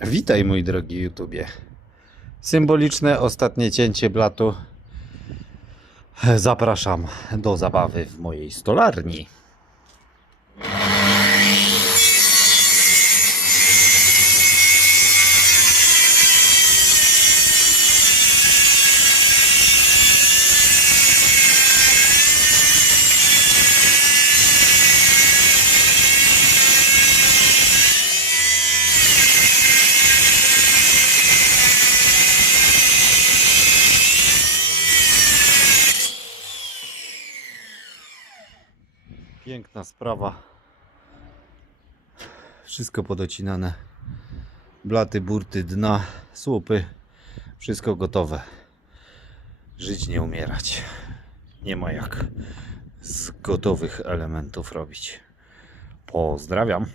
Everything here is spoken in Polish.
Witaj mój drogi YouTubie. Symboliczne ostatnie cięcie blatu. Zapraszam do zabawy w mojej stolarni. Piękna sprawa. Wszystko podocinane. Blaty, burty, dna, słupy. Wszystko gotowe. Żyć nie umierać. Nie ma jak z gotowych elementów robić. Pozdrawiam.